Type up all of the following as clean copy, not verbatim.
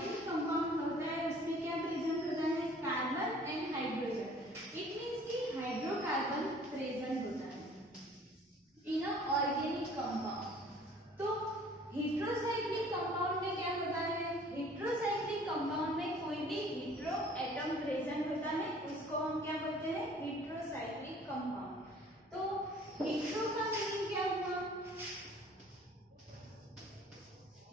Organic compound होता है उसमें क्या प्रेजेंट होता है, carbon and hydrogen. It means कि हाइड्रोकार्बन प्रेजेंट होता है इन अ ऑर्गेनिक कंपाउंड। तो हेट्रोसाइक्लिक कंपाउंड में क्या होता है, हेट्रोसाइक्लिक कंपाउंड में कोई भी हेट्रो एटम प्रेजेंट होता है, उसको हम क्या बोलते हैं, हेट्रोसाइक्लिक कंपाउंड। तो हेट्रो का मीनिंग क्या हुआ,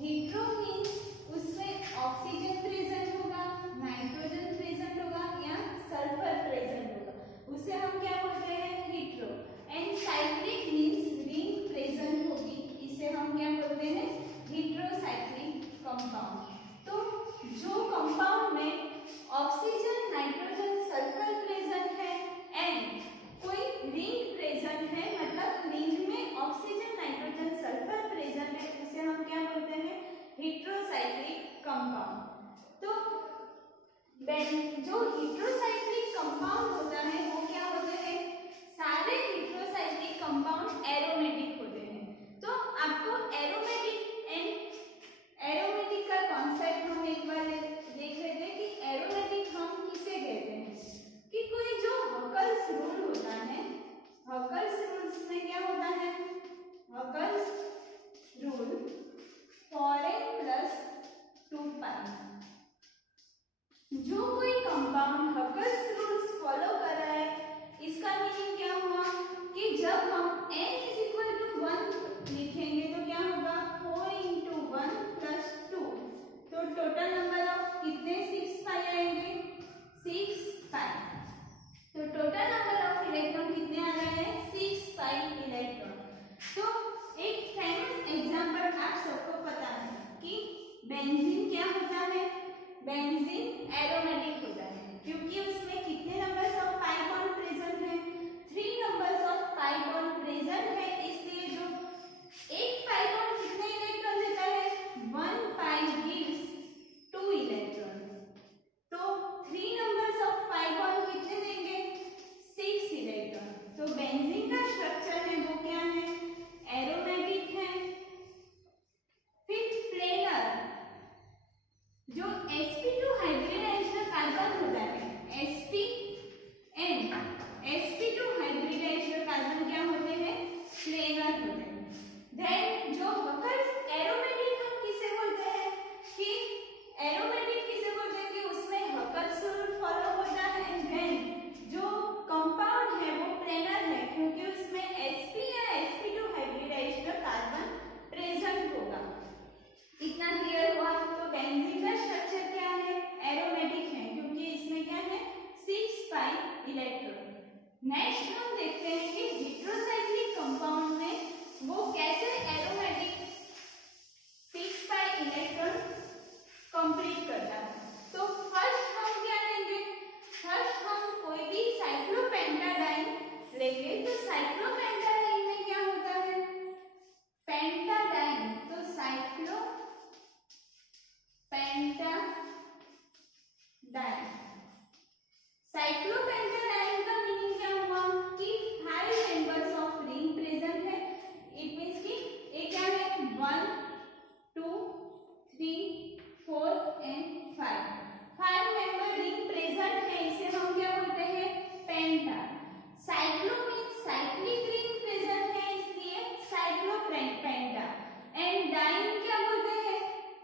हेट्रो मीन्स उसमें ऑक्सीजन प्रेजेंट होगा, नाइट्रोजन प्रेजेंट होगा या सल्फर प्रेजेंट होगा, उसे हम क्या बोलते हैं, hetero. And cyclic means ring present होगी, इसे हम क्या बोलते हैं, हेट्रोसाइक्लिक कंपाउंड। तो जो कंपाउंड में ऑक्सीजन, नाइट्रोजन, सल्फर प्रेजेंट है एंड कोई रिंग प्रेजेंट है, मतलब रिंग में ऑक्सीजन, नाइट्रोजन, सल्फर प्रेजेंट है, उसे हम क्या बोलते हैं, हेट्रोसाइक्लिक कंपाउंड। तो जो हेट्रोसाइक्लिक कंपाउंड होता है वो क्या होते हैं, सारे हेट्रोसाइक्लिक कंपाउंड एरोमेटिक होते हैं। तो आपको एरोमेटिक का कॉन्सेप्ट हम एक बार देख लेते हैं कि एरोमेटिक हम किसे कहते हैं, कि कोई जो हकल्स रूल होता है, हकल्स रूल्स में क्या होता है, हकल्स रूल 4n + 2π। जो कोई कंपाउंड हकल्स रूल्स फॉलो कर रहा है, इसका मीनिंग क्या हुआ कि जब हम n = 1 लिखेंगे तो क्या होगा, 4 × 1 + 2, तो टोटल नंबर ऑफ कितने 6π आएंगे, 6π। तो टोटल नंबर ऑफ इलेक्ट्रॉन कितने आ रहे हैं, 6π इलेक्ट्रॉन। तो एक फेमस एग्जांपल आप सबको पता है कि बेंजीन क्या होता है, बेंजीन एरोमेटिक होता है क्योंकि उसमें कितने numbers of pi bond present है, 3 numbers of pi bond present है, इसलिए जो एक पाई बॉन्ड कितने इलेक्ट्रॉन देता है, 1 पाई गिव्स 2 इलेक्ट्रॉन। तो 3 नंबर्स ऑफ पाई बॉन्ड कितने देंगे, 6 इलेक्ट्रॉन। तो बेंजीन का स्ट्रक्चर है वो क्या है, एरोमेटिक है। फिर प्लेनर, जो sp2 हाइब्रिडाइज्ड कार्बन होता है, sp2 हाइब्रिडाइज्ड कार्बन क्या होते हैं, प्लेनर होते हैं। देन जो हकल्स एरोमेटिक हम किसे बोलते हैं, कि एरोमेटिक किसे बोलते हैं, कि उसमें हकल्स रूल फॉलो होता है। देन जो कंपाउंड है वो प्लेनर है क्योंकि उसमें sp या sp2 हाइब्रिडाइज्ड कार्बन प्रेजेंट होगा। इतना क्लियर हुआ। तो बेंजीन का स्ट्रक्चर क्या है, एरोमेटिक है क्योंकि इसमें क्या है, 6π इलेक्ट्रॉन। नेक्स्ट हम देखते हैं कि हेट्रोसाइक्लिक कंपाउंड में वो कैसे एरोमेटिक 6π इलेक्ट्रॉन कंप्लीट करता है। तो फर्स्ट हम क्या लेंगे, फर्स्ट हम कोई भी साइक्लोपेंटाडाइन लेंगे। तो साइक्लोपेंटाडाइन में क्या होता है, पेंटाडाइन, तो साइक्लोपेंटाडाइन, साइक्लोपेंटाडाइन का मीनिंग क्या हुआ कि 5 मेंबर्स ऑफ रिंग प्रेजेंट है। इट मींस कि ये क्या है, 1 2 3 4 एंड 5 मेंबर रिंग प्रेजेंट है, इसे हम क्या बोलते हैं, penta. Cyclo means cyclic ring present है, इसलिए साइक्लोपेंटा। एंड डाइन क्या बोलते हैं,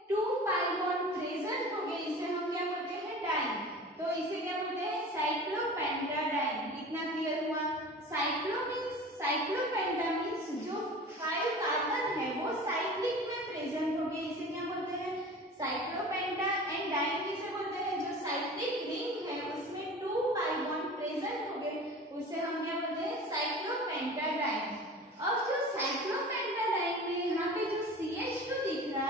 2 पाई बॉन्ड प्रेजेंट हो गए, इसे हम क्या बोलते हैं, डाइन। तो इसे क्या बोलते हैं, साइक्लोपेंटाडाइन। इतना क्लियर हुआ। साइक्लो मींस साइक्लोपेंटा मींस जो 5 कार्बन है वो साइक्लिक में प्रेजेंट हो गए, इसे क्या बोलते हैं, साइक्लोपेंटा। एंड डाइन किसे बोलते हैं, जो साइक्लिक रिंग है उसमें 2 पाई बॉन्ड प्रेजेंट हो गए, उसे हम क्या बोलते हैं, साइक्लोपेंटाडाइन। अब जो साइक्लोपेंटाडाइन में यहाँ पे जो CH2 दिख रहा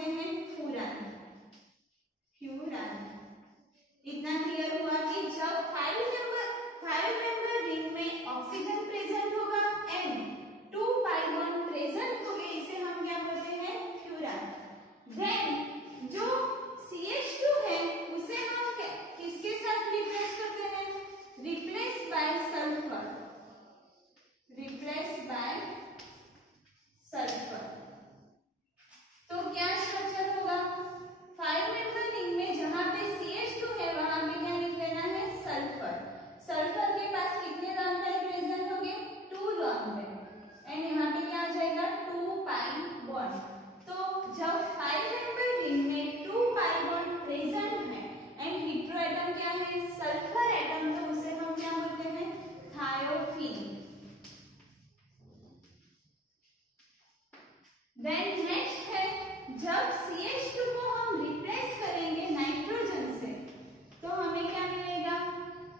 बोलते हैं फ्यूरान। फ्यूरान। इतना क्लियर हुआ कि जब 5 मेंबर रिंग में ऑक्सीजन प्रेजेंट होगा एंड 2 पाई बॉन्ड प्रेजेंट होंगे, इसे हम क्या बोलते हैं फ्यूरान। देन जो CH2 है उसे हम किसके साथ रिप्लेस करते हैं? Replace by sulphur. Replace by sulphur. तो क्या स्ट्रक्चर होगा? 5 मेंबर रिंग में जहां पे CH2 है वहां पे क्या लिख देना है? सल्फर। सल्फर के पास कितने लॉन्ग पेयर प्रेजेंट होंगे? 2 लॉन्ग पेयर। एंड यहाँ पे क्या आ जाएगा? 2 पाई बॉन्ड। तो जब 5 मेंबर रिंग में 2 पाई बॉन्ड प्रेजेंट है एंड हेटेरो एटम क्या है? सल्फर एटम, तो उसे हम क्या बोलते हैं? थायोफीन। देन नेक्स्ट है जब CH2 को हम रिप्लेस करेंगे नाइट्रोजन से तो हमें क्या मिलेगा?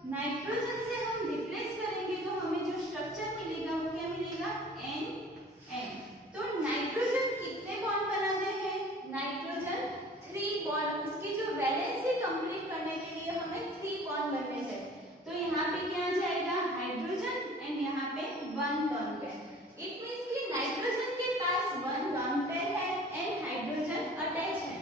नाइट्रोजन से हम रिप्लेस करेंगे तो हमें जो स्ट्रक्चर मिलेगा वो क्या मिलेगा? NN। तो नाइट्रोजन कितने बॉन्ड बनाते हैं? Nitrogen 3 bond. उसकी जो वैलेंसी कंप्लीट करने के लिए हमें 3 बॉन्ड बनने चाहिए। तो यहाँ पे क्या आ जाएगा? हाइड्रोजन एंड यहाँ पे 1 लॉन्ग पेयर। इट मींस कि नाइट्रोजन के पास 1 लॉन्ग पेयर है एंड हाइड्रोजन अटैच है।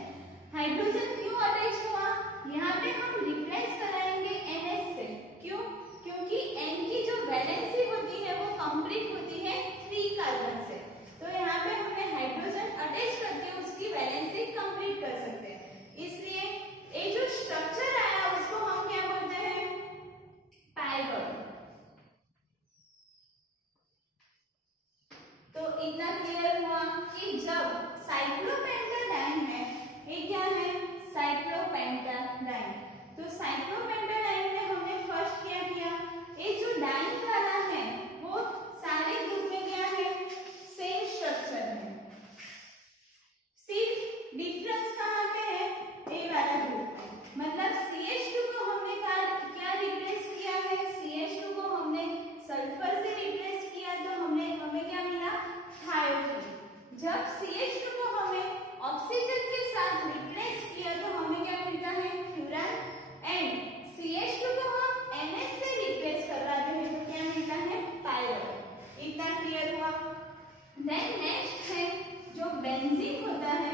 हाइड्रोजन क्यों अटैच हुआ? यहाँ पे हम रिप्लेस कराएंगे NH से। क्यों? क्योंकि N की जो वैलेंसी होती है वो कंप्लीट होती है 3 कार्बन से। तो यहाँ पे हमें हाइड्रोजन अटैच करके उसकी वैलेंसी कंप्लीट कर सकते हैं। इसलिए ये जो स्ट्रक्चर आया उसको हम क्या बोलते हैं? पायरोड। तो इतना क्लियर हुआ कि जब साइक्लोपेंटाडाइन है, ये क्या है? साइक्लोपेंटाडाइन। तो साइक्लोपेंटाडाइन में हमने फर्स्ट क्या किया? ये जो डाइन वाला है वो सारे ग्रुप में क्या है? सेम स्ट्रक्चर है। सिर्फ डिफरेंस कहाँ पे है? ये वाला ग्रुप पे। मतलब CH2 को हमने क्या रिप्लेस किया है? CH2 को हमने सल्फर से रिप्लेस किया तो हमें क्या मिला? थायोफीन। जब CH2 को हमें ऑक्सीजन के साथ रिप्लेस किया तो हमें क्या मिलता है? फ्यूरान। एंड CH2 को हम NH से रिप्लेस करवाते हैं तो क्या मिलता है? पायरोड। इतना क्लियर हुआ। देन नेक्स्ट है जो बेंजीन होता है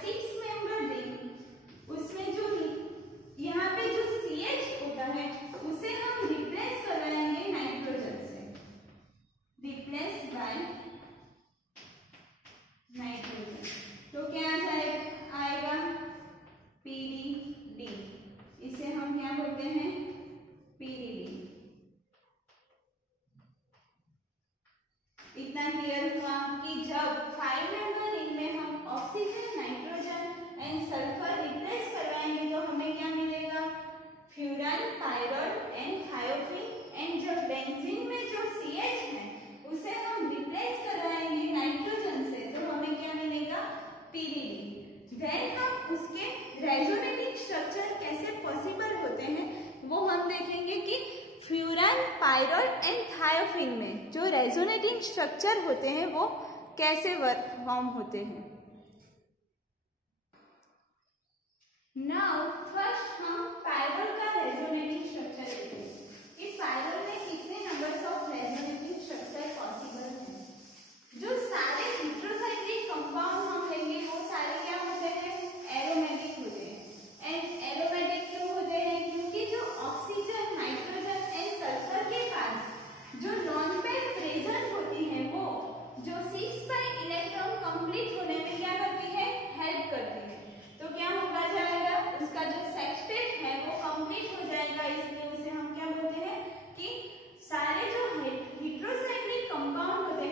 6 मेंबर रिंग, उसमें जो यहाँ पे जो CH होता है उसे हम रिप्लेस करवाएंगे नाइट्रोजन से। Replace by nitrogen. तो क्या आएगा? PDD। इसे हम क्या बोलते हैं? PDD। इतना क्लियर हुआ कि जब 5 मेंबर रिंग में हम oxygen, nitrogen and sulphur replace करवाएंगे तो हमें क्या मिलेगा? Furan, pyrrole and thiophene. And जब बेंजीन में जो CH है उसे हम रिप्लेस करवाएंगे नाइट्रोजन से तो हमें क्या मिलेगा? PDD। देन हम उसके रेजोनेटिंग स्ट्रक्चर कैसे पॉसिबल होते हैं वो हम देखेंगे कि फ्यूरान, पायरोड एंड थायोफीन में जो रेजोनेटिंग स्ट्रक्चर होते हैं वो कैसे फॉर्म होते हैं। नाउ फर्स्ट हम पायरोड का रेजोनेटिंग स्ट्रक्चर देखते हैं कि पायरोड में कितने numbers of resonating structure possible हैं। जो सारे हेटेरोसाइक्लिक कंपाउंड हम लेंगे वो सारे क्या होते हैं? एरोमेटिक होते हैं। एंड एरोमेटिक क्यों होते हैं? क्योंकि जो ऑक्सीजन, नाइट्रोजन एंड सल्फर के पास जो लॉन्ग पेयर प्रेजेंट होती है वो जो 6 पाई इलेक्ट्रॉन कंप्लीट होने में क्या करती है? हेल्प करती है। तो क्या होगा जाएगा? उसका जो सेक्सटेट है वो कंप्लीट हो जाएगा। इसलिए उसे हम क्या बोलते हैं कि सारे जो हेटेरोसाइक्लिक कंपाउंड होते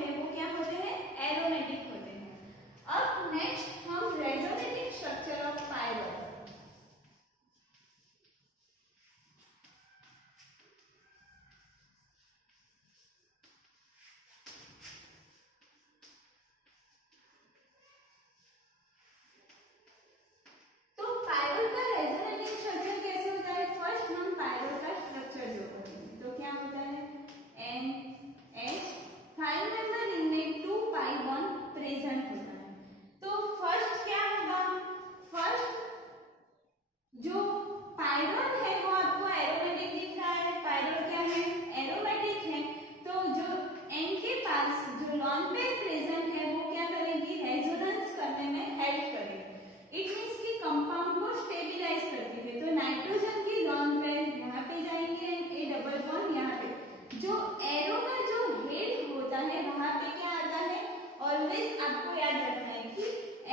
जो लॉन पेयर प्रेजेंट है वो क्या करेगी, रेजोनेंस करने में हेल्प करेगी। इट मींस कि कंपाउंड को स्टेबलाइज करती है। तो नाइट्रोजन की लॉन पेयर यहाँ पे जाएंगे, ए डबल बॉन्ड यहाँ पे। जो एरो का जो हेड होता है वहां पे क्या आता है, ऑलवेज आपको याद रखना है कि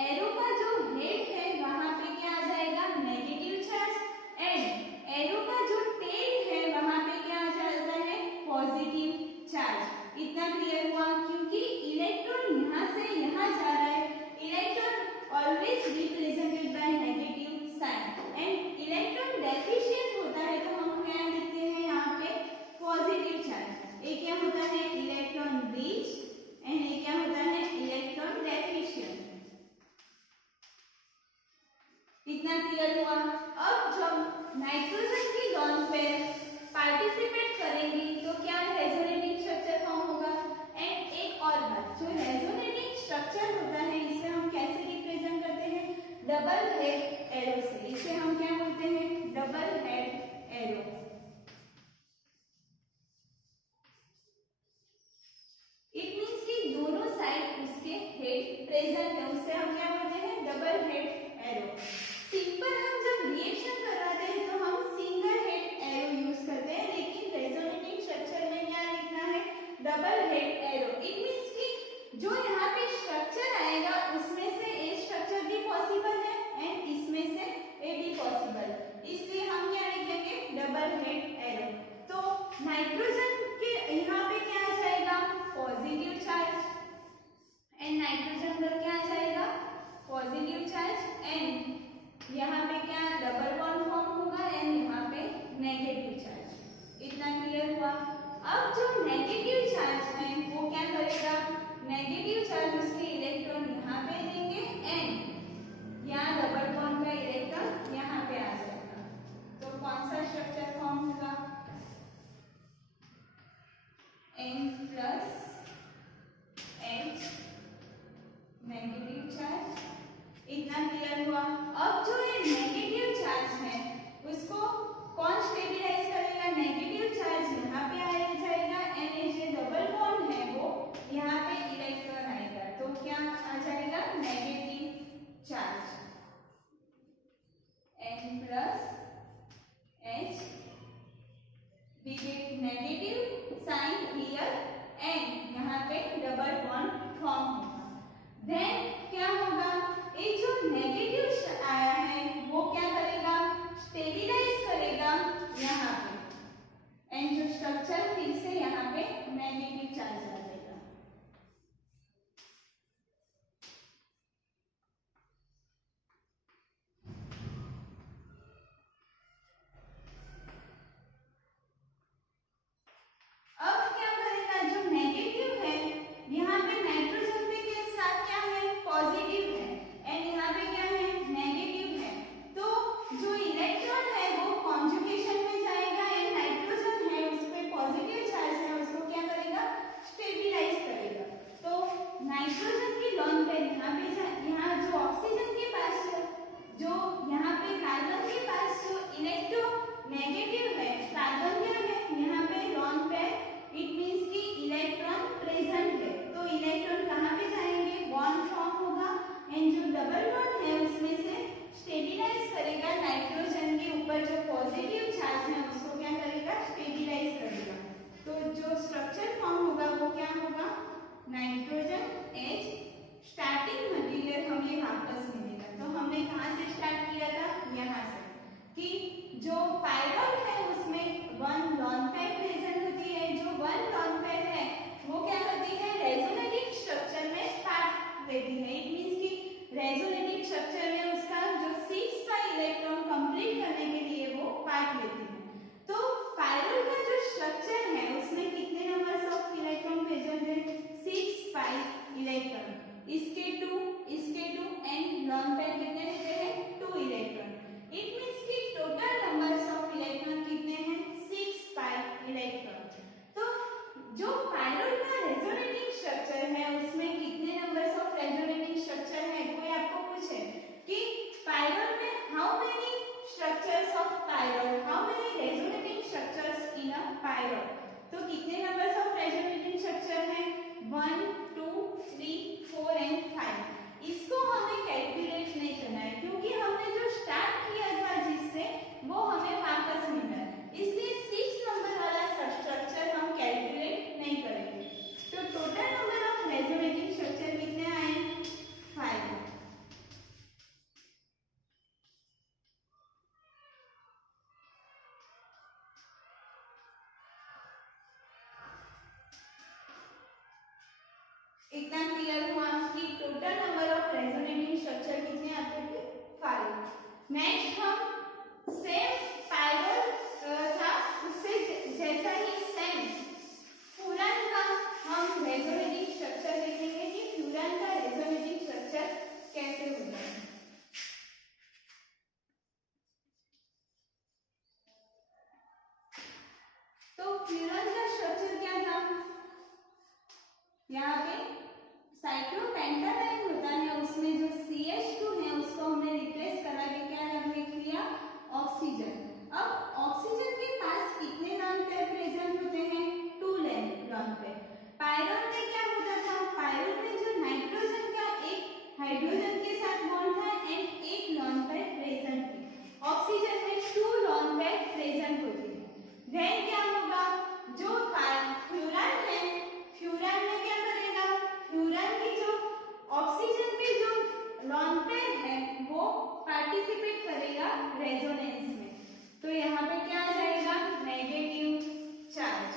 एरो का जो हेड है वहां पे क्या आ जाएगा, नेगेटिव चार्ज, एंड एरो का जो टेल है वहां पे क्या आ जाता है, पॉजिटिव चार्ज। इतना क्लियर हुआ? क्योंकि इलेक्ट्रॉन यहाँ से यहाँ जा रहा है, electron always represented by negative sign, and electron deficient होता है तो हम क्या लिखते हैं यहाँ पे, पॉजिटिव चार्ज। ये क्या होता है, इलेक्ट्रॉन रिच, एंड ये क्या होता है, इलेक्ट्रॉन डेफिशिएंट। इतना क्लियर हुआ? अब जब नाइट्रोजन की लॉन पेयर पार्टिसिपेट करेंगी तो क्या रेजोनेटिंग स्ट्रक्चर फॉर्म होगा। एंड एक और बात, जो रेजोनेटिंग स्ट्रक्चर होता है इसे हम कैसे रिप्रेजेंट करते हैं, डबल हेड एरो से। इसे हम क्या बोलते हैं, double head arrow. It means कि दोनों साइड उसके हेड प्रेजेंट है, उससे हम क्या बोलते हैं, डबल हेड एरो। सिंपल हम जब रिएक्शन करवाते हैं तो हम सिंगल हेड एरो यूज करते हैं, लेकिन रेजोनेटिंग स्ट्रक्चर में क्या लिखना है, double head arrow. It means कि जो यहाँ पे स्ट्रक्चर आएगा उसमें से ए स्ट्रक्चर भी पॉसिबल है एंड इसमें से ए भी पॉसिबल, इसलिए हम क्या लिखेंगे, डबल हेड एरो। तो नाइट्रोजन के यहाँ पे क्या आ जाएगा, पॉजिटिव चार्ज, एंड नाइट्रोजन पर क्या आ जाएगा, पॉजिटिव चार्ज, एंड यहाँ पे क्या डबल बॉन्ड फॉर्म होगा, एंड यहाँ पे नेगेटिव चार्ज। इतना क्लियर हुआ? अब जो नेगेटिव चार्ज है वो क्या करेगा, नेगेटिव चार्ज उसके इलेक्ट्रॉन यहाँ पे देंगे, एंड यहाँ डबल बॉन्ड का इलेक्ट्रॉन यहाँ पे आ जाएगा। तो कौन सा स्ट्रक्चर फॉर्म होगा, N plus H negative charge. इतना क्लियर हुआ? अब जो ये नेगेटिव चार्ज है उसको कौन स्टेबलाइज करेगा, नेगेटिव चार्ज यहाँ पे आ जाएगा, एंड ये डबल बॉन्ड है वो यहाँ पे इलेक्ट्रॉन आएगा, तो क्या आ जाएगा, negative charge, N plus H, we get negative sign here, and यहाँ पे डबल बॉन्ड फॉर्म होगा। देन क्या होगा, ये जो नेगेटिव आया है वो क्या करेगा, स्टेबलाइज करेगा यहाँ पे, एंड जो स्ट्रक्चर फिर से यहाँ पे नेगेटिव चार्ज आ जाएगा। अब क्या करेगा, जो नेगेटिव है यहाँ पे नाइट्रोजन पे के साथ क्या है, पॉजिटिव है, एंड यहाँ पे क्या है, नेगेटिव है। तो जो इलेक्ट्रॉन है वो कॉन्जुगेशन में जाएगा, एंड नाइट्रोजन है उस पे पॉजिटिव चार्ज है, उसको क्या करेगा, स्टेबलाइज करेगा। तो नाइट्रोजन की लॉन पेयर यहाँ पे, यहाँ जो ऑक्सीजन के पास, जो यहाँ पे कार्बन के पास जो इलेक्ट्रो नेगेटिव है, कार्बन क्या है यहाँ पे लॉन पेयर, इट मींस कि इलेक्ट्रॉन प्रेजेंट है, तो इलेक्ट्रॉन कहाँ पे जाएंगे, बॉन्ड फॉर्म होगा, एंड जो डबल बॉन्ड है उसमें से स्टेबलाइज करेगा नाइट्रोजन के ऊपर जो पॉजिटिव चार्ज है उसको क्या करेगा, स्टेबलाइज करेगा। तो जो स्ट्रक्चर फॉर्म होगा वो क्या होगा, नाइट्रोजन H, स्टार्टिंग मटेरियल हमें वापस मिलेगा। तो हमने कहाँ से स्टार्ट किया था, यहाँ से, कि जो पायरॉल है उसमें वन लॉन पेयर प्रेजेंट होती है, जो वन लॉन पेयर है वो क्या करती है, रेजोनेटिंग स्ट्रक्चर में पार्ट लेती है। इट मींस कि रेजोनेटिंग स्ट्रक्चर में उसका जो 6 पाई इलेक्ट्रॉन कंप्लीट करने के लिए वो पार्ट लेती है। तो पायरॉल का जो स्ट्रक्चर है उसमें कितने नंबर्स ऑफ इलेक्ट्रॉन प्रेजेंट है, 6 पाई इलेक्ट्रॉन, इसके 2 एंड लॉन पेयर कितने देते हैं, 2 इलेक्ट्रॉन। इट मींस कि टोटल नंबर्स ऑफ इलेक्ट्रॉन कितने हैं, 6 पाई इलेक्ट्रॉन। तो जो पायरॉल का रेजोनेटिंग स्ट्रक्चर है उसमें कितने नंबर्स ऑफ रेजोनेटिंग स्ट्रक्चर है, कोई आपको पूछे कि पायरॉल में how many structures of pyrrole, how many resonating structures in a pyrrole, तो कितने नंबर्स ऑफ रेजोनेटिंग स्ट्रक्चर है, 1 2 3 4 एंड 5। इसको हमें कैलकुलेट नहीं करना है क्योंकि हमने जो स्टार्ट किया था जिससे वो हमें वापस मिला है, इसलिए 6 नंबर वाला स्ट्रक्चर हम कैलकुलेट नहीं करेंगे। तो total number of resonating structure कितने आए? 5। इतना क्लियर हुआ कि total number of resonating structure कितने आते थे? 5। नेक्स्ट हम सेम पैरल था उससे जैसा ही सेम फ्यूरन का हम रेजोनेटिंग स्ट्रक्चर देखेंगे कि फ्यूरन का रेजोनेटिंग स्ट्रक्चर कैसे होता है। तो फ्यूरन का स्ट्रक्चर क्या था? यहाँ पे साइक्लोपेंटाडाइन होता है, उसमें जो CH2 है उसको हमने रिप्लेस करा के क्या हमने किया? ऑक्सीजन। अब ऑक्सीजन के पास कितने लॉन पेयर प्रेजेंट होते हैं? 2 लॉन पेयर। पायरोल में क्या होता था? पायरोल में जो नाइट्रोजन का एक हाइड्रोजन के साथ बॉन्ड था एंड एक लॉन पेयर प्रेजेंट थी। ऑक्सीजन में 2 लॉन पेयर प्रेजेंट होते हैं। देन क्या होगा? जो फ्यूरन है, फ्यूरन में क्या करेगा? फ्यूरन की जो ऑक्सीजन पे जो लॉन पेयर है वो पार्टिसिपेट करेगा रेजोनेंस में। तो यहाँ पे क्या आ जाएगा? Negative charge.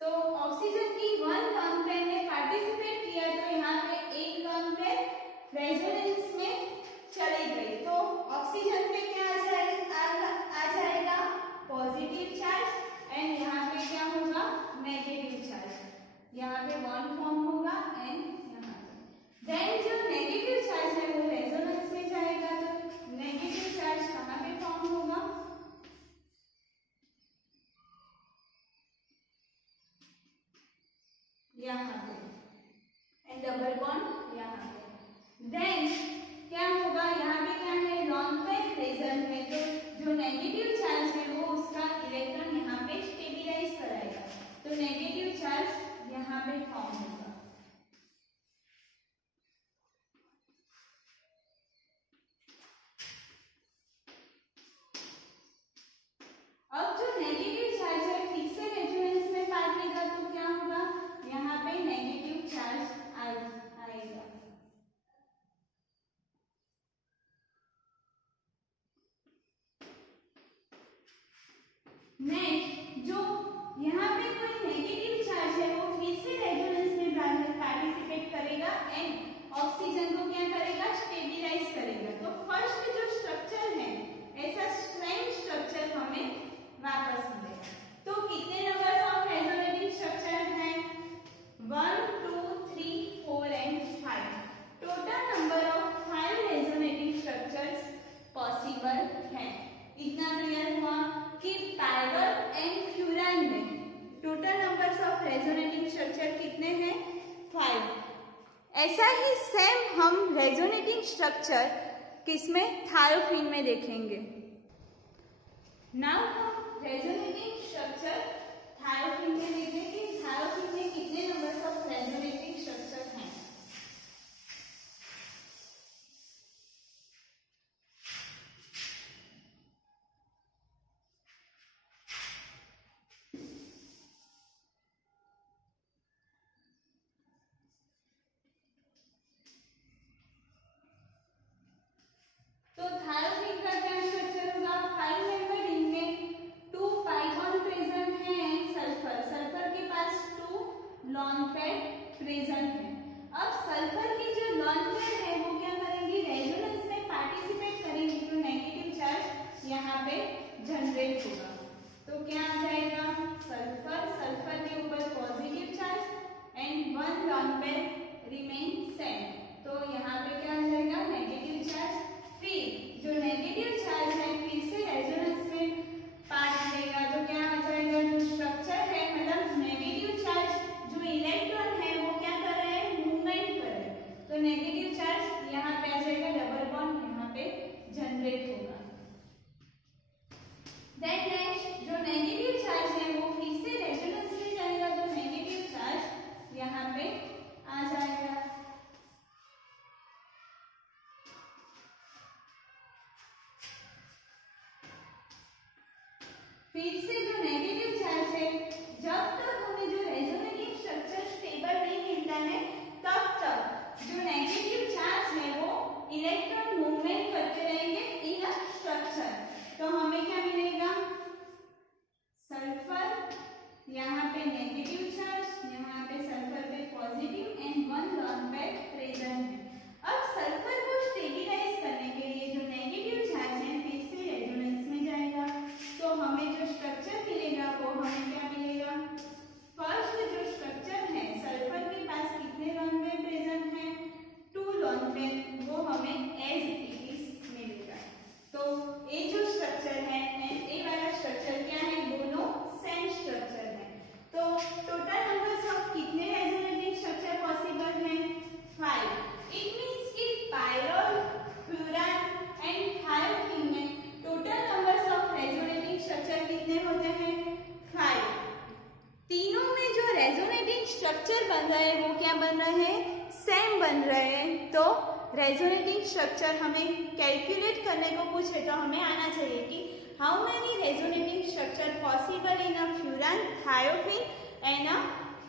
तो ऑक्सीजन की 1 लॉन पेयर ने पार्टिसिपेट किया तो यहाँ पे एक लॉन पेयर रेजोनेंस में चली गई, तो ऑक्सीजन पे क्या आ जाएगा? पॉजिटिव चार्ज एंड यहाँ पे क्या होगा? Negative charge. यहाँ पे बॉन्ड फॉर्म होगा एंड यहाँ पे देन जो नेगेटिव चार्ज है वो रेजोनेंस में जाएगा, तो नेगेटिव चार्ज कहाँ पे फॉर्म होगा? यहाँ पे एंड डबल बॉन्ड यहाँ पे। देन क्या होगा? यहाँ पे क्या है? लॉन पेयर प्रेजेंट है, तो जो नेगेटिव चार्ज है वो उसका इलेक्ट्रॉन यहाँ पे स्टेबिलाइज कराएगा, तो नेगेटिव चार्ज यहाँ पे फॉर्म होगा। अब जो नेगेटिव चार्ज है फिर से रेजोनेंस में पार्ट लेगा, तो क्या होगा? यहाँ पे नेगेटिव चार्ज आएगा। नेक्स्ट जो यहाँ पे कोई नेगेटिव चार्ज है वो फिर से रेजोनेंस में पार्टिसिपेट करेगा एंड ऑक्सीजन को क्या करेगा? स्टेबिलाइज करेगा। तो फर्स्ट जो स्ट्रक्चर है ऐसा स्ट्रेंथ स्ट्रक्चर हमें वापस मिलेगा। तो कितने नंबर ऑफ रेजोनेटिंग स्ट्रक्चर हैं? 1 2 3 4 and 5। Total number of 5 resonating structures possible हैं। इतना क्लियर हुआ कि पायरोल एंड फ्यूरन में total numbers of resonating structure कितने हैं? 5। ऐसा ही सेम हम रेजोनेटिंग स्ट्रक्चर किसमें? थायोफिन में देखेंगे। नाउ हम रेजोनेटिंग स्ट्रक्चर थायोफिन में देखेंगे कि थायोफिन में कितने नंबर्स ऑफ रेजोनेटिंग स्ट्रक्चर हैं। तो थायोफिन का क्या स्ट्रक्चर होगा? 5 मेंबर रिंग में 2 पाइथन प्रेजेंट है एंड सल्फर। सल्फर के पास 2 लॉन पेयर फिर से जो नेगेटिव चार्ज है, जब तक हमें जो रेजोनेटिंग स्ट्रक्चर स्टेबल नहीं मिलता है तब तक जो नेगेटिव चार्ज है वो इलेक्ट्रॉन मूवमेंट करते रहेंगे इन अ स्ट्रक्चर। तो हमें क्या मिलेगा, सल्फर यहाँ पे नेगेटिव चार्ज, यहाँ पे सल्फर पे positive and one lone pair present है। अब सल्फर को स्टेबलाइज करने के लिए जो नेगेटिव चार्ज है फिर से रेजोनेंस में जाएगा, तो हमें जो स्ट्रक्चर मिलेगा वो हमें क्या मिलेगा, फर्स्ट जो स्ट्रक्चर है सल्फर के पास कितने लॉन पेयर प्रेजेंट है, 2 लॉन पेयर, वो हमें एज इट इज मिलेगा। तो ये जो स्ट्रक्चर है ये वाला स्ट्रक्चर क्या है, दोनों सेम स्ट्रक्चर है। तो टोटल नंबर्स ऑफ कितने रेजोनेटिंग स्ट्रक्चर पॉसिबल है, 5। इट मींस कि पायरोल, फ्लोरान एंड थायोफिन में total numbers of resonating structure कितने होते हैं, 5। तीनों में जो रेजोनेटिंग स्ट्रक्चर बन रहा है वो क्या बन रहा है, सेम बन रहे हैं। तो रेजोनेटिंग स्ट्रक्चर हमें कैलकुलेट करने को पूछे तो हमें आना चाहिए कि how many resonating structure possible in a furan, thiophene and a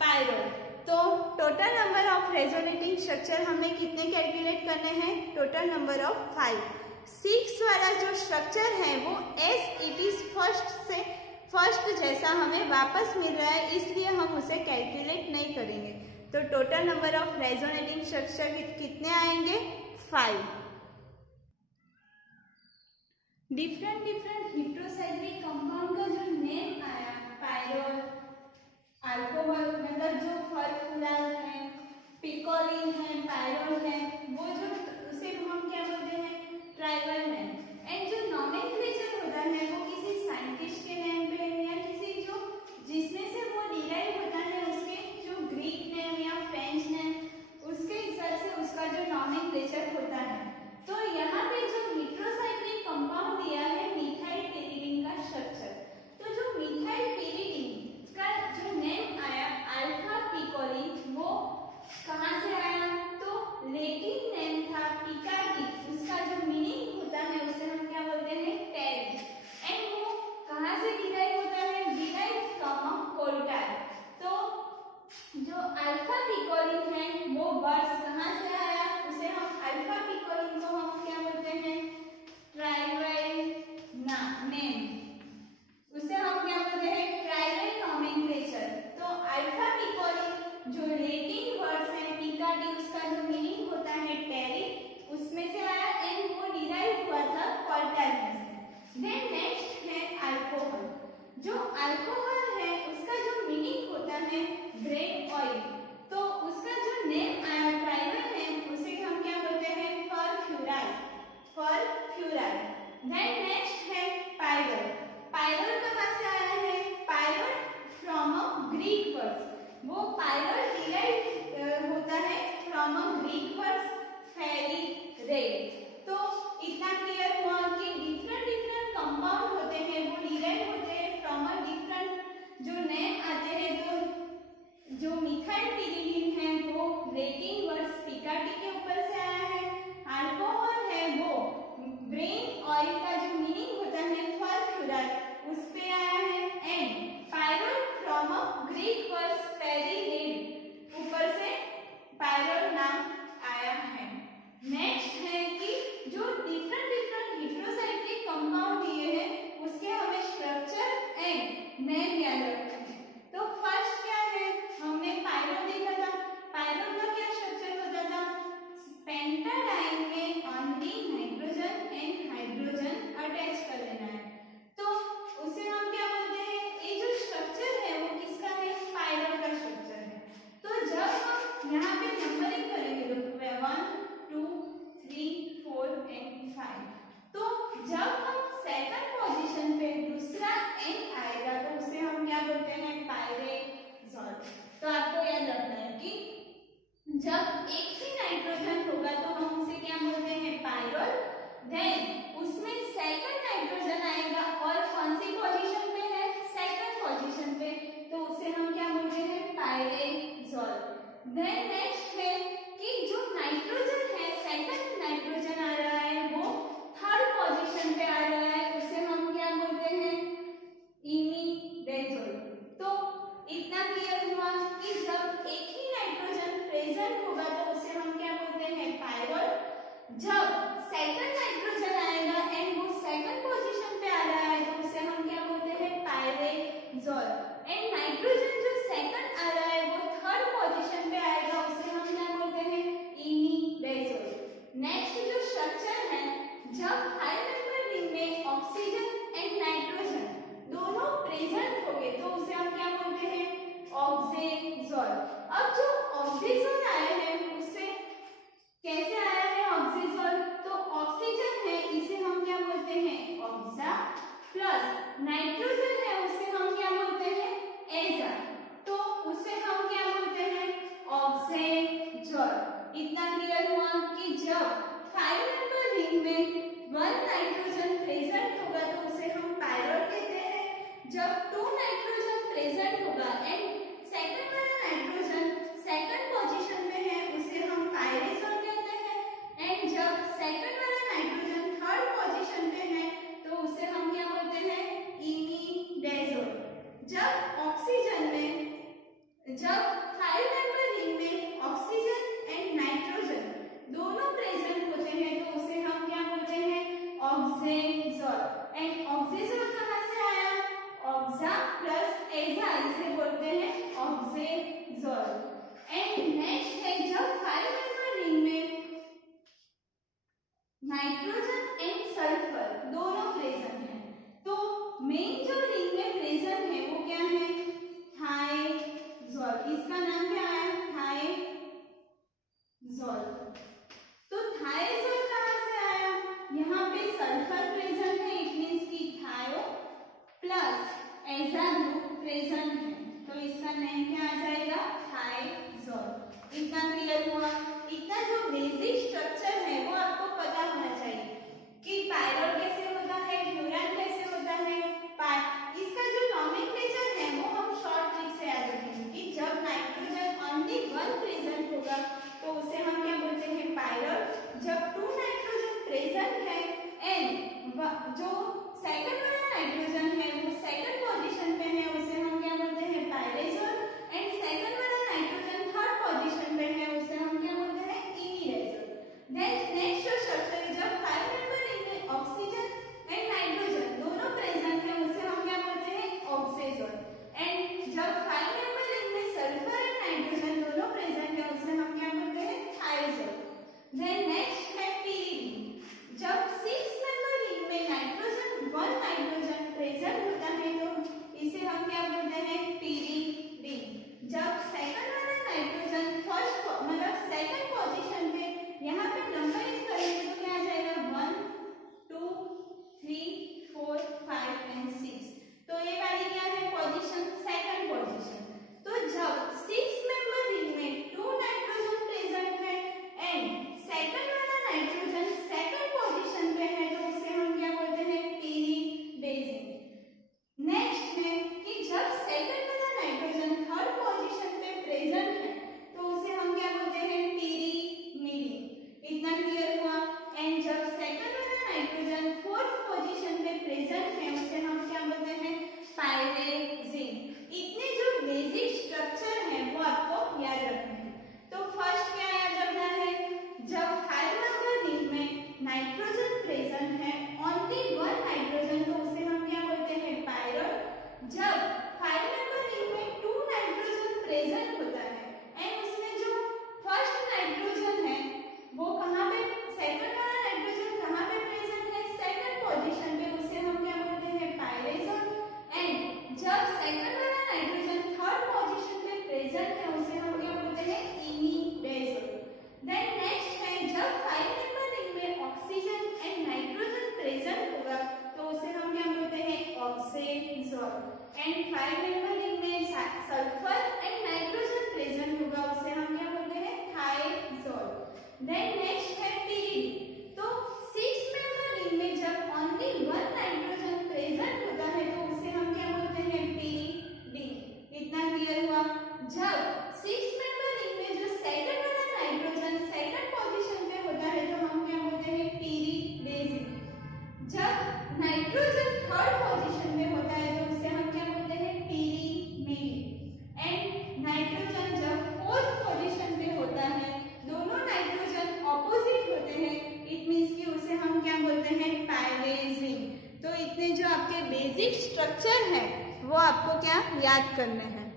pyrrole. तो total number of resonating structure हमें कितने कैलकुलेट करने हैं, टोटल नंबर ऑफ 5। 6 वाला जो स्ट्रक्चर है वो एज इट इज फर्स्ट जैसा हमें वापस मिल रहा है, इसलिए हम उसे कैलकुलेट नहीं करेंगे। तो total number of resonating structure कितने आएंगे, 5। डिफरेंट हेटेरोसाइक्लिक कंपाउंड का जो नेम आया, पायरोल, अल्कोहल मतलब जो फॉर्मूलाज है, पिकोलिन है, पायरोल है, वो जो उसे हम क्या बोलते हैं, ट्राइवल नेम। एंड जो नॉमेनक्लेचर होता है वो किसी साइंटिस्ट के नेम पे या किसी जो जिसमें से वो डिराइव होता है उसके जो ग्रीक नेम या फ्रेंच नेम उसके हिसाब से उसका जो नॉमेनक्लेचर होता है। तो यहाँ पे जो हेटेरोसाइक्लिक कंपाउंड दिया है मिथाइल पेरिडीन का स्ट्रक्चर, तो जो मिथाइल पेरिडीन का जो नेम आया अल्फा पिकोलिन, वो कहाँ से आया, तो लैटिन नेम था पिकाडी, उसका जो मीनिंग होता है उसे हम क्या बोलते हैं, टेरी। एंड वो कहाँ से डिराइव होता है, डिराइव फ्रॉम कोल्टार। तो जो अल्फा पिकोलिन है वो वर्ड्स कहाँ से आया, उसे हम अल्फा पिकोलिन को हम क्या बोलते हैं, ट्राइवल नेम, उसे हम क्या बोलते हैं, ट्राइवल नॉमेनक्लेचर। तो अल्फा पिकोलिन जो लैटिन वर्ड्स है पिकाडी, उसका जो मीनिंग होता है टेरी, उसमें से आया एंड वो डिराइव हुआ था कोल्टार में से। देन नेक्स्ट है अल्कोहल। जो अल्कोहल है उसका जो मीनिंग होता है ब्रेन ऑयल, तो उसका जो नेम आया ट्राइवल नेम, उसे हम क्या बोलते हैं, फॉर्फ्यूराइड। देन नेक्स्ट है पायरोल। पायरोल कहाँ से आया है, pyrrole from a Greek word, वो पायरोल डिराइव होता है from a Greek word Pheri red. तो इतना क्लियर हुआ कि डिफरेंट कंपाउंड होते हैं वो डिराइव होते हैं फ्रॉम अ डिफरेंट जो नेम आते हैं। तो जो मिथाइल पेरिडीन है वो लैटिन वर्ड पिकाडी के ऊपर से आया है, अल्कोहल है वो ब्रेन ऑयल का जो मीनिंग होता है फॉर्फ्यूराइड उस पे आया है, and pyrrole from a Greek word Pheri red, ऊपर से पायरोल नाम आया है। नेक्स्ट है कि जो डिफरेंट हेटेरोसाइक्लिक कंपाउंड दिए हैं उसके हमें स्ट्रक्चर एंड नेम याद रखना है। तो फर्स्ट क्या है, हमने पायरोल देखा था, पायरोल का क्या स्ट्रक्चर होता था, पेंटाडाइन में only nitrogen and hydrogen attach कर लेना है, तो उसे हम क्या बोलते हैं, ये जो स्ट्रक्चर है वो किसका है, पायरोल का स्ट्रक्चर है। तो जब हम यहाँ पे नंबरिंग करेंगे तो 1 2 3 4 एंड 5, तो जब हम सेकंड पोजीशन पे दूसरा एन आएगा तो उसे हम क्या बोलते हैं, पायरेजोल। तो आपको याद रखना है कि जब एक ही नाइट्रोजन होगा तो हम उसे क्या बोलते हैं, पायरोल। देन उसमें सेकंड नाइट्रोजन आएगा और कौन सी पोजीशन पे है, सेकंड पोजीशन पे, तो उसे हम क्या बोलते हैं, पायरेजोल। देन नेक्स्ट है कि जो नाइट्रोजन है, सेकंड नाइट्रोजन आ रहा है वो थर्ड पोजीशन पे आ रहा है, उसे हम क्या बोलते हैं, पायरेजोल। एंड नाइट्रोजन जो सेकंड आ रहा है वो थर्ड पोजीशन पे आएगा, उसे हम क्या बोलते हैं, इमीडाजोल। नेक्स्ट जो स्ट्रक्चर है, जब 5 मेंबर रिंग में ऑक्सीजन एंड नाइट्रोजन दोनों प्रेजेंट होंगे तो उसे हम क्या बोलते हैं, ऑक्सीजोल। अब जो ऑक्सीजोल आया है उससे कैसे आया है ऑक्सीजोल, तो ऑक्सीजन है इसे हम क्या बोलते हैं, ऑक्सा, प्लस नाइट्रोजन है उसे हम क्या बोलते हैं, एजा, तो उसे हम क्या बोलते हैं, ऑक्सीजोल। इतना क्लियर हुआ कि जब 5 मेंबर रिंग में 1 नाइट्रोजन प्रेजेंट होगा तो उसे हम पायरोल कहते हैं। जब 2 नाइट्रोजन प्रेजेंट होगा एंड सेकंड वाला नाइट्रोजन सेकंड पोजीशन पे है उसे हम पायरेजोल कहते हैं। एंड जब सेकंड वाला नाइट्रोजन थर्ड पोजीशन पे है तो उसे हम क्या बोलते हैं, इमीडाजोल। जब ऑक्सीजन में, जब 5 मेंबर रिंग में ऑक्सीजन एंड नाइट्रोजन दोनों प्रेजेंट होते हैं तो उसे हम क्या बोलते हैं, ऑक्सीजोल। एंड ऑक्सीजोल कहां से आया, ऑक्सा प्लस एजा, इसे बोलते हैं ऑक्सीजोल। एंड नेक्स्ट है, जब 5 मेंबर रिंग में नाइट्रोजन एंड सल्फर दोनों प्रेजेंट हैं तो मेन जो रिंग में प्रेजेंट है वो क्या है, थाइजोल। इसका नाम क्या है, थाइजोल। तो थाइजोल कहां से आया, यहाँ पे सल्फर प्रेजेंट है, इट मींस की थायो प्लस एजा ग्रुप प्रेजेंट है तो इसका नेम क्या आ जाएगा, थाइजोल। इतना क्लियर हुआ। इतना जो बेसिक स्ट्रक्चर है वो आपको पता होना चाहिए कि पायरोल कैसे होता है, फ्लोरान कैसे होता है। इसका जो नॉमेनक्लेचर है वो हम शॉर्ट ट्रिक से याद रखेंगे कि जब नाइट्रोजन ओनली 1 प्रेजेंट होगा तो उसे हम क्या बोलते हैं, पायरोल। जब 2 नाइट्रोजन प्रेजेंट है एंड जो सेकंड वाला नाइट्रोजन है वो सेकंड पोजीशन पे है उसे हम क्या बोलते हैं, पायरेजोल। एंड सेकंड वाला नाइट्रोजन थर्ड पोजीशन पे है उसे हम क्या बोलते हैं, इमीडाजोल। नेक्स्ट जो स्ट्रक्चर है, जब 5 मेंबर रिंग में ऑक्सीजन एंड नाइट्रोजन दोनों प्रेजेंट है उसे हम क्या बोलते हैं, ऑक्सीजोल। एंड जब 5 मेंबर रिंग में सल्फर एंड नाइट्रोजन दोनों प्रेजेंट है उसे हम क्या बोलते हैं, थाइजोल। देन नेक्स्ट है पीरीडीन। जब 6 मेंबर रिंग में नाइट्रोजन 1 नाइट्रोजन प्रेजेंट होता है तो इसे हम क्या बोलते हैं, पीरीडीन। जब सेकंड वाला नाइट्रोजन फर्स्ट मतलब सेकंड पोजीशन पे, यहाँ पे नंबर यूज करेंगे तो क्या आ जाएगा, 1 2 3 4 5 एंड 6, तो ये वाली क्या है पोजीशन, सेकंड पोजीशन। तो जब 6 मेंबर रिंग में 2 नाइट्रोजन प्रेजेंट है एंड सेकंड वाला नाइट्रोजन सेकंड पोजीशन पे है तो उसे हम क्या बोलते हैं, पीरीडाइन। नेक्स्ट है कि जब सेकंड वाला नाइट्रोजन थर्ड पोजीशन पे प्रेजेंट है तो उसे हम क्या बोलते हैं, पीरीमीडीन। इतना क्लियर हुआ। एंड जब सेकंड वाला नाइट्रोजन फोर्थ पोजीशन पे प्रेजेंट है उसे हम क्या बोलते हैं, पायरेजीन। इतने जो बेसिक स्ट्रक्चर है वो आपको याद रखने हैं। तो फर्स्ट क्या याद रखना है, जब 5 मेंबर रिंग में नाइट्रोजन प्रेजेंट है ओनली 1 नाइट्रोजन तो उसे हम क्या बोलते हैं, पायरोल। जब 5 मेंबर रिंग में 2 नाइट्रोजन प्रेजेंट होता है एंड उसमें जो फर्स्ट नाइट्रोजन है वो कहाँ पे, सेकंड वाला नाइट्रोजन कहाँ पे प्रेजेंट है, सेकंड पोजीशन पे, उसे हम क्या बोलते हैं, पायरेजोल। एंड जब सेकंड वाला नाइट्रोजन थर्ड पोजीशन पे प्रेजेंट है उसे हम क्या बोलते हैं, इमीडाजोल। देन नेक्स्ट है, जब 5 मेंबर रिंग में ऑक्सीजन एंड नाइट्रोजन प्रेजेंट होगा तो उसे हम क्या बोलते हैं, ऑक्सीजोल। एंड 5 मेंबर रिंग में सल्फर एंड नाइट्रोजन प्रेजेंट होगा उसे हम क्या बोलते हैं, थाइजोल। देन नेक्स्ट है पीरीडीन। तो 6 मेंबर रिंग में जब ओनली 1 नाइट्रोजन प्रेजेंट होता है तो उसे हम क्या बोलते हैं, पीरीडीन। इतना क्लियर हुआ। जब 6 मेंबर रिंग में जो सेकंड वाला नाइट्रोजन सेकंड पोजीशन पे होता है तो हम क्या बोलते हैं, पीरीडाइन। जब नाइट्रोजन थर्ड पोजीशन में होता है तो उसे हम क्या बोलते हैं, पीरीमीडीन। एंड नाइट्रोजन जब फोर्थ पोजीशन पे होता है, दोनों नाइट्रोजन ऑपोजिट होते हैं, इट मींस कि उसे हम क्या बोलते हैं, पायरेजीन। तो इतने जो आपके बेसिक स्ट्रक्चर है वो वो आपको क्या याद करने हैं।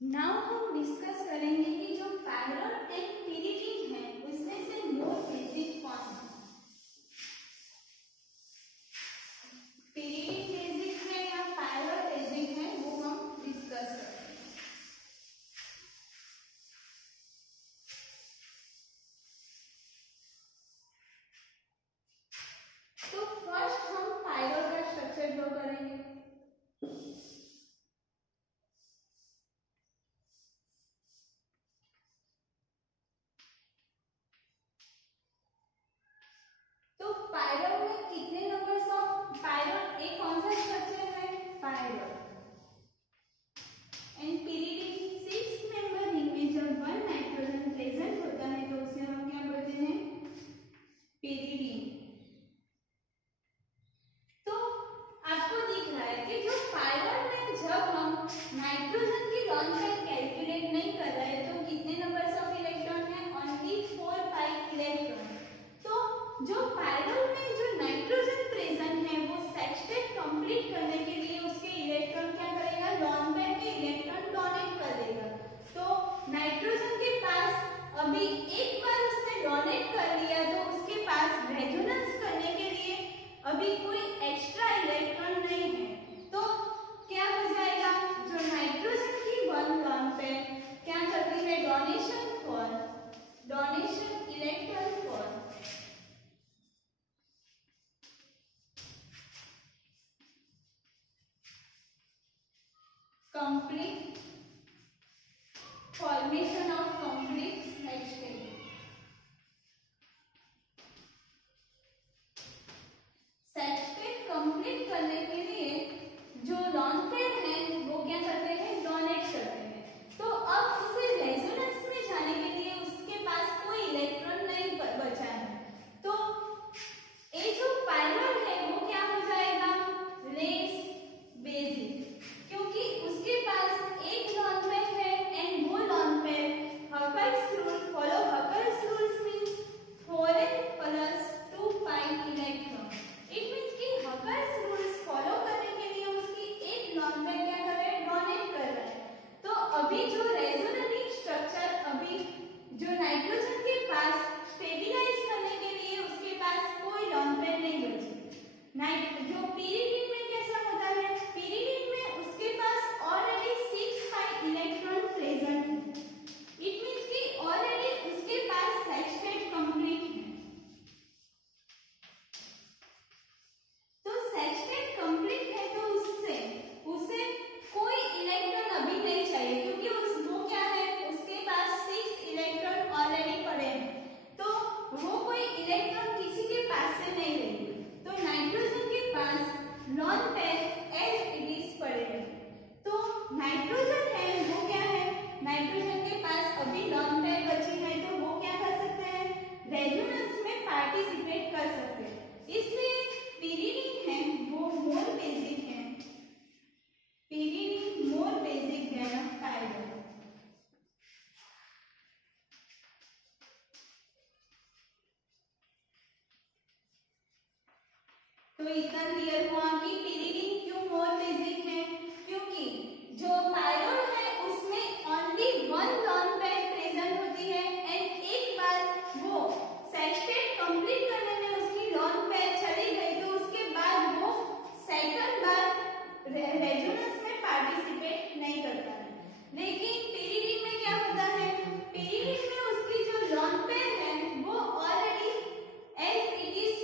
नाउ हम डिस्कस करेंगे कि जो पैरोल एंड पिरिडिन है उसमें से मोर बेसिक कौन है। पिरिडिन बेसिक है या पैरोल बेसिक है वो हम डिस्कस करेंगे। तो फर्स्ट हम पैरोल का स्ट्रक्चर ड्रॉ करेंगे। तो पायरोल में कितने नंबर्स ऑफ पायरोल, एक कौन सा स्ट्रक्चर है pyrrole and pyridine 6 member ring में जब 1 नाइट्रोजन प्रेजेंट होता है तो उसे हम क्या बोलते हैं पिरिडिन। तो आपको दिख रहा है कि जो पायरोल में जब हम नाइट्रोजन की लॉन पेयर कैलकुलेट नहीं कर रहे हैं तो कितने नंबर्स ऑफ इलेक्ट्रॉन है, ओनली 4 पाई इलेक्ट्रॉन। तो जो पायरोल में जो नाइट्रोजन प्रेजेंट है वो सेक्सटेट कंप्लीट करने के लिए उसके इलेक्ट्रॉन क्या करेगा, लॉन पेयर के इलेक्ट्रॉन डोनेट कर देगा। तो नाइट्रोजन के पास अभी एक बार उसने डोनेट कर लिया तो उसके पास रेजोनेंस करने के लिए अभी कोई एक्स्ट्रा इलेक्ट्रॉन नहीं है। तो क्या हो जाएगा, जो नाइट्रोजन की 1 लॉन पेयर क्या करती है, donation electron for complete formation of complete sextate। Sextet complete करने के लिए जो लॉन पेयर है वो क्या करते हैं, डोनेट करते हैं। तो अब उसे रेजोनेंस में जाने के लिए उसके पास कोई इलेक्ट्रॉन नहीं बचा है। तो ये जो पायरोल है वो क्या हो जाएगा, लेस बेसिक, क्योंकि उसके पास एक लॉन पेयर है एंड वो lone pair Huckel's rule follow. Huckel's rules means 4n plus 2 pi electron. It means कि हकर्स रूल्स फॉलो करने के लिए उसकी एक लॉन पेयर क्या कर रहा है, डोनेट कर रहा है। तो अभी जो रेजोनेटिंग स्ट्रक्चर, अभी जो नाइट्रोजन के पास स्टेबलाइज करने के लिए उसके पास कोई लॉन पेयर नहीं बची। जो पिरिडिन में कैसा होता है, पिरिडिन में उसके पास ऑलरेडी 6 पाई इलेक्ट्रॉन प्रेजेंट है। इट मींस कि ऑलरेडी उसके पास सेक्सटेट कंप्लीट है। तो सेक्सटेट कंप्लीट है तो उसे कोई इलेक्ट्रॉन अभी नहीं चाहिए, क्योंकि वो क्या है, उसके पास 6 इलेक्ट्रॉन ऑलरेडी पड़े हैं। तो वो कोई इलेक्ट्रॉन किसी के पास से नहीं लेंगे। तो नाइट्रोजन के पास lone pair as it is पड़े हैं। तो नाइट्रोजन है वो क्या है, नाइट्रोजन के पास अभी लॉन पेयर बची है तो वो क्या कर सकते हैं, रेजोनेंस में पार्टिसिपेट कर सकते हैं। इसलिए पिरिडिन है वो मोर बेसिक है, pyridine more basic than pyrrole. तो इतना क्लियर हुआ कि पिरिडिन क्यों मोर बेसिक है, क्योंकि जो पायरोल है उसमें ओनली 1 लॉन पेयर प्रेजेंट होती है एंड एक बार वो सेक्सटेट कंप्लीट करने में उसकी लॉन पेयर चली गई तो उसके बाद वो सेकंड बार रेजोनेंस में पार्टिसिपेट नहीं करता है। लेकिन पिरिडिन में क्या होता है, पिरिडिन में उसकी जो लॉन पेयर है वो ऑलरेडी एज इट इज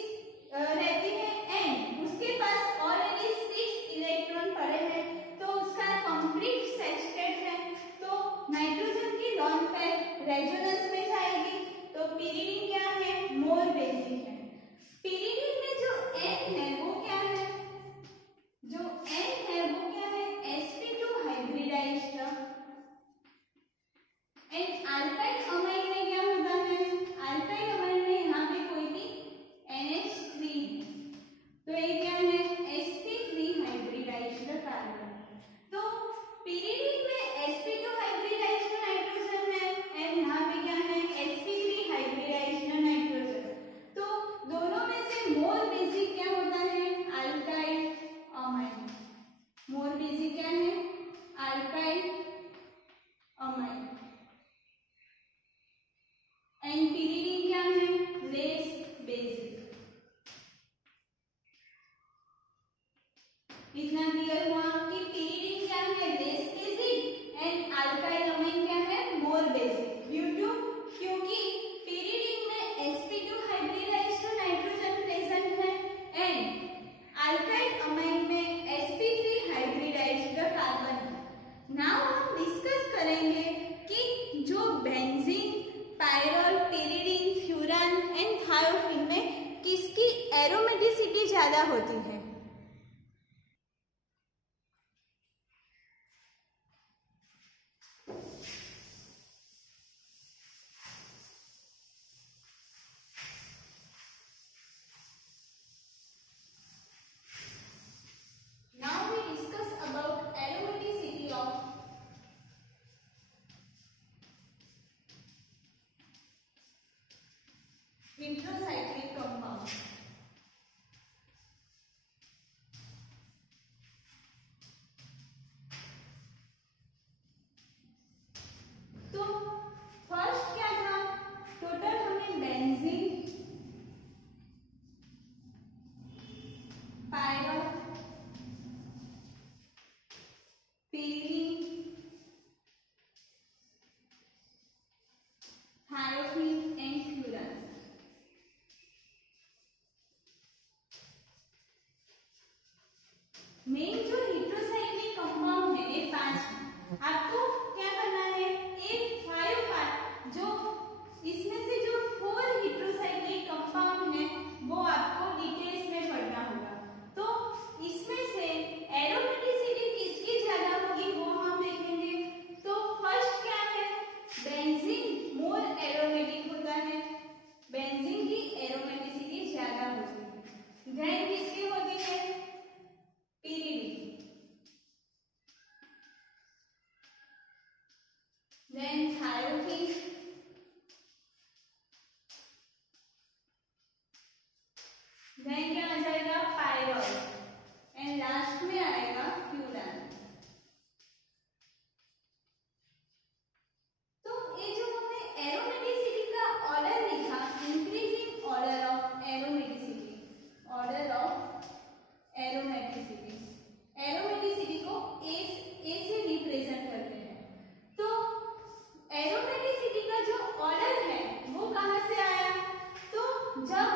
रहती है एंड उसके पास ऑलरेडी 6 इलेक्ट्रॉन पड़े हैं। तो उसका कंप्लीट सेक्सटेट है। तो नाइट्रोजन की थायोफिन में किसकी एरोमेटिसिटी ज्यादा होती है? Intracyclic compound. तो फर्स्ट क्या था? टोटल हमने benzene, pyrrole, pyridine, thiophene and furan. Main जो हेट्रोसाइक्लिक कंपाउंड है ये 5 आपको क्या करना है? एक 5 पार्ट जो इसमें से जो 4 हेट्रोसाइक्लिक कंपाउंड है वो आपको डिटेल्स में पढ़ना होगा। तो इसमें से एरोमेटिसिटी किसकी ज्यादा होगी वो हम देखेंगे। तो फर्स्ट क्या है? बेंजीन मोर एरोमेटिक होता है, बेंजीन की एरोमेटिसिटी ज्यादा होती है। देन किसकी होती है? pyridine, then thiophin, then क्या आ जाएगा? पायरोल एंड लास्ट में आएगा फ्यूरान। तो ये जो हमने एरोमेटिसिटी का ऑर्डर लिखा, increasing order of aromaticity, order of aromaticity, aromaticity को ए से रिप्रेजेंट करते हैं। तो एरोमेटिसिटी का जो ऑर्डर है वो कहां से आया? तो जब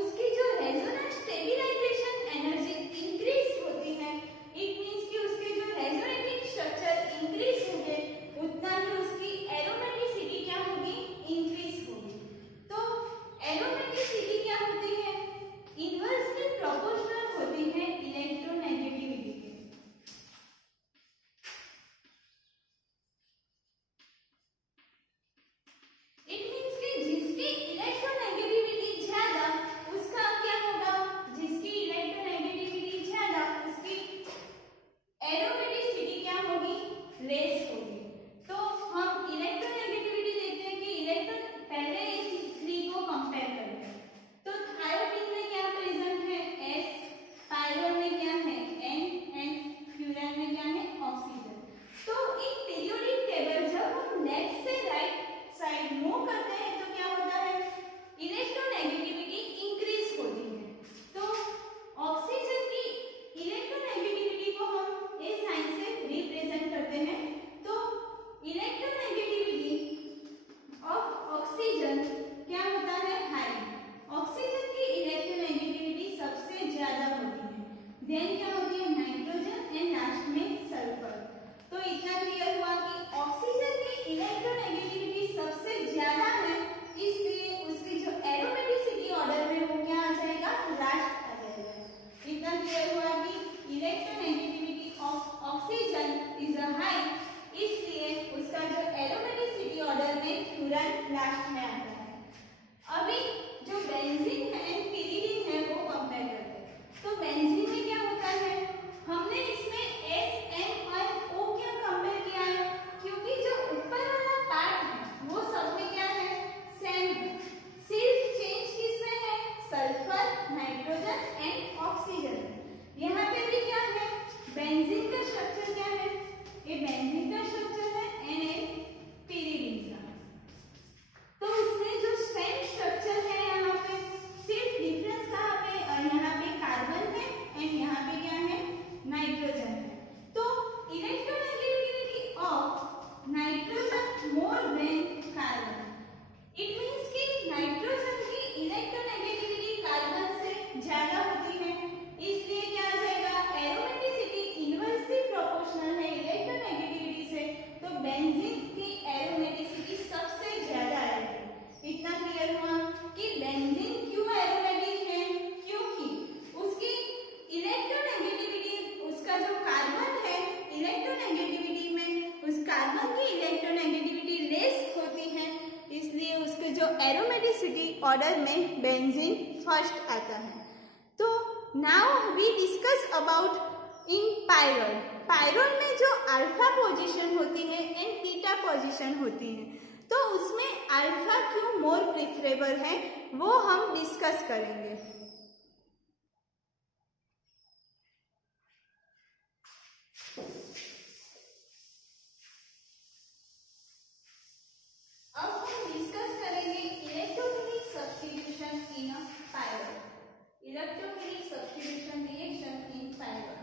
उसकी जो रेजोनेंस स्टेबिलाइजेशन एनर्जी इंक्रीज होती है, इट मींस कि उसके जो रेजोनेटिंग स्ट्रक्चर इंक्रीज होंगे उतना ही उसकी एरोमेटिसिटी क्या होगी? इंक्रीज होगी। तो एरोमेटिसिटी क्या होती है? इनवर्सली प्रोपोर्शनल होती है इलेक्ट्रोनेगेटिविटी के। इट मींस कि जिसकी इलेक्ट्रोनेगेटिविटी ज्यादा उसका क्या होगा? जिसकी इलेक्ट्रोनेगेटिविटी ज्यादा उसकी एरोमेटिसिटी क्या होगी? लेस होगी। तो हम इलेक्ट्रोनेगेटिविटी देखते हैं कि इलेक्ट्रॉन पहले इस 3 को कंपेयर करते हैं। तो थायोफिन में क्या प्रेजेंट है? S, पायरोल में क्या है? N एंड फ्यूरान में क्या है? ऑक्सीजन। तो एक पीरियोडिक टेबल जब हम लेफ्ट से राइट साइड मूव करते हैं तो क्या होता है? इलेक्ट्रोनेगेटिविटी इंक्रीज होती है। तो ऑक्सीजन की इलेक्ट्रोनेगेटिविटी को हम इस साइन से रिप्रेजेंट करते हैं। तो इलेक्ट्रोनेगेटिविटी ऑफ ऑक्सीजन क्या होता है? हाई। ऑक्सीजन की इलेक्ट्रोनेगेटिविटी सबसे ज्यादा होती है। देन क्या होती है? नाइट्रोजन एंड लास्ट में सल्फर। तो इतना क्लियर हुआ कि ऑक्सीजन की इलेक्ट्रोनेगेटिविटी सबसे ज्यादा है, इसलिए उसकी जो एरोमेटिसिटी ऑर्डर में वो क्या आ जाएगा? लास्ट आ जाएगा। इतना क्लियर हुआ कि electronegativity of oxygen is a high, इसलिए उसका जो एरोमेटिसिटी ऑर्डर में फ्यूरान लास्ट में आता है। अभी जो बेंजीन है एंड पिरीडीन है वो कंपेयर करते हैं। तो बेंजीन में क्या होता है? हमने इसमें S, N और O क्या कंपेयर किया है? क्योंकि जो ऊपर वाला पार्ट है वो सब में क्या है? सेम है। सिर्फ चेंज किसमें है? Sulphur, nitrogen and oxygen. यहाँ पे भी क्या है? बेंजीन का स्ट्रक्चर क्या है? ये बेंजीन का स्ट्रक्चर है एंड ये पिरीडीन का। तो उसमें जो सेम स्ट्रक्चर है यहाँ पे, सिर्फ डिफरेंस कहाँ पे? और यहाँ पे कार्बन है एंड डिग्री ऑर्डर में बेंजीन फर्स्ट आता है। तो now we discuss about in pyrrole. Pyrrole में जो अल्फा पोजीशन होती है एंड बीटा पोजीशन होती है, तो उसमें अल्फा क्यों मोर प्रिफरेबल है वो हम डिस्कस करेंगे। अब हम डिस्कस करेंगे electrophilic substitution in a pyrrole, electrophilic substitution reaction in pyrrole.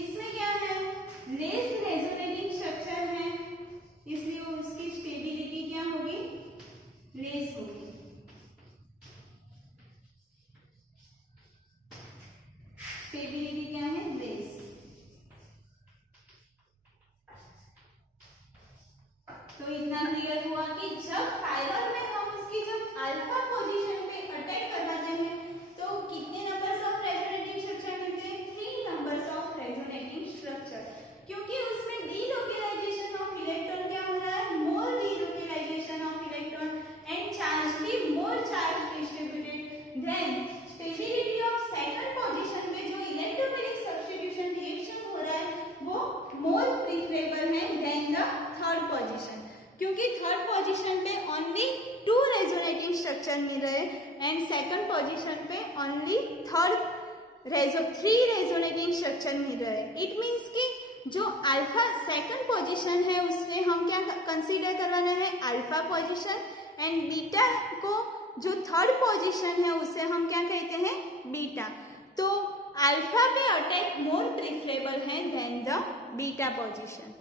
इसमें क्या है, लेस रेजोनेटिंग स्ट्रक्चर है, इसलिए उसकी स्टेबिलिटी क्या होगी, लेस होगी। स्टेबिलिटी क्या है, लेस। तो इतना क्लियर हुआ कि जब कायरल में हम उसकी जब अल्फा पोजीशन पे अटैक करवाते हैं तो कितने नंबर्स ऑफ रेजोनेटिंग स्ट्रक्चर मिलते हैं, 3 नंबर्स ऑफ रेजोनेटिंग स्ट्रक्चर, क्योंकि उसमें डीलोकेलाइजेशन ऑफ इलेक्ट्रॉन क्या हो रहा है, more delocalisation of electron and charge भी more charge distributed. Then stability of second position में जो इलेक्ट्रोफिलिक सब्स्टिट्यूशन रिएक्शन हो रहा है वो मोर प्रीफरेबल है देन द थर्ड पोजीशन, क्योंकि थर्ड पोजीशन पे ओनली 2 रेजोनेटिंग स्ट्रक्चर मिल रहे एंड सेकंड पोजीशन पे ओनली 3 रेजोनेटिंग स्ट्रक्चर मिल रहे। इट मींस कि जो अल्फा सेकंड पोजीशन है उसमें हम क्या कंसीडर करवाना है, अल्फा पोजीशन, एंड बीटा को जो थर्ड पोजीशन है उसे हम क्या कहते हैं, बीटा। तो अल्फा पे अटैक मोर प्रीफरेबल है देन द बीटा पोजीशन।